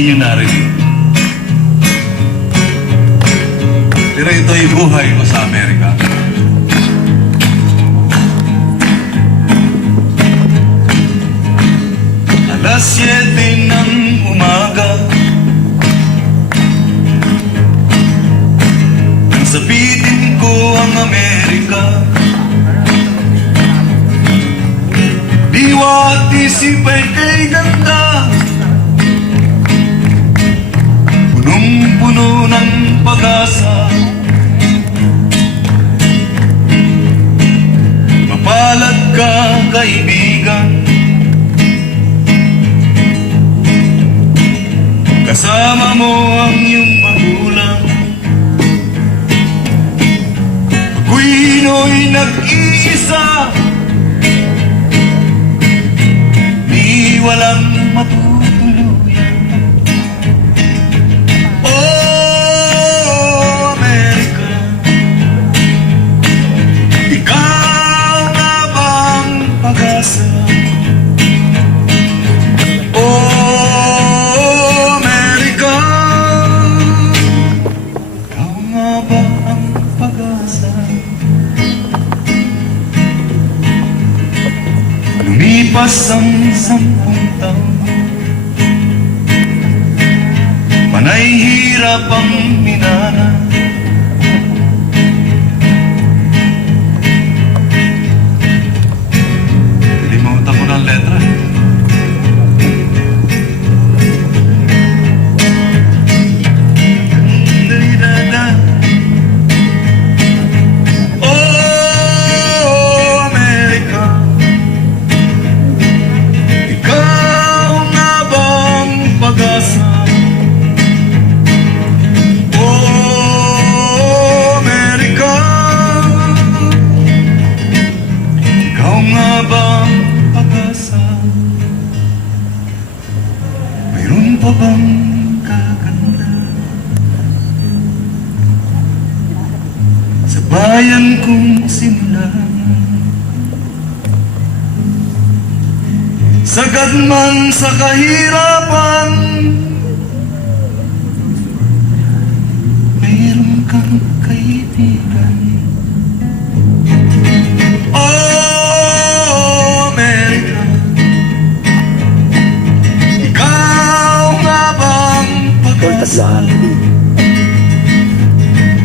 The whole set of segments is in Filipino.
hindi nyo narinig. Pero ito'y buhay ko sa Amerika. Alas 7 ng umaga, nang sabitin ko ang Amerika. Diwa at isip ay kay ganda, punong-puno ng pag-asa. Mapalad ka, kaibigan, kasama mo ang iyong magulang. Ako'y nag-iisa, di walang matutuluyan. Oh, America, ikaw nga bang pag-asa? Oh, America, ikaw nga ba ang pag-asa? Lumipas ang 10 taon, panay hirap ang minana. Limutan ko na ang letra. Oh, America, ikaw nga bang pag-asa? Oh, America, ikaw nga bang pag-asa? Mayroon pa bang kaganda sa bayan kong simulan? Sagad man sa kahirapan, mayroon kang kaibigan. Oh, America, ikaw nga bang pag-asa?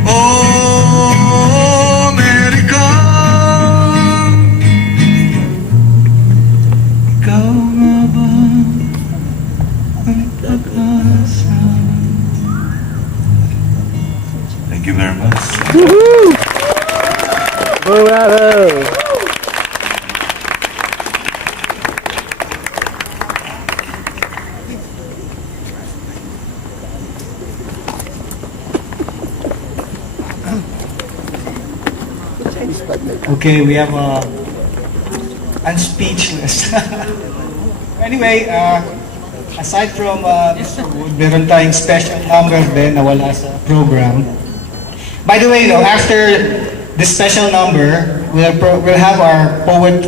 Oh, America, ikaw nga ba ang pag-asa? Thank you very much. Bravo! Okay, we have I'm speechless. Anyway, aside from Mr. Wood, meron tayong special number din na wala sa program. By the way, after this special number, we'll have our poet,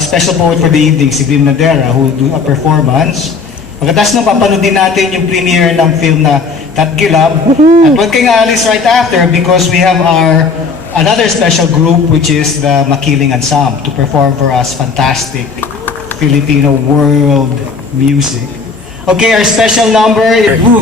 special poet for the evening, si Bim Nadera, who will do a performance. Pagkatapos nung papanoodin natin yung premiere ng film na Tatgilab. At huwag kayong aalis right after because we have our another special group, which is the Makiling Ensemble, to perform for us fantastic Filipino world music. Okay, our special number is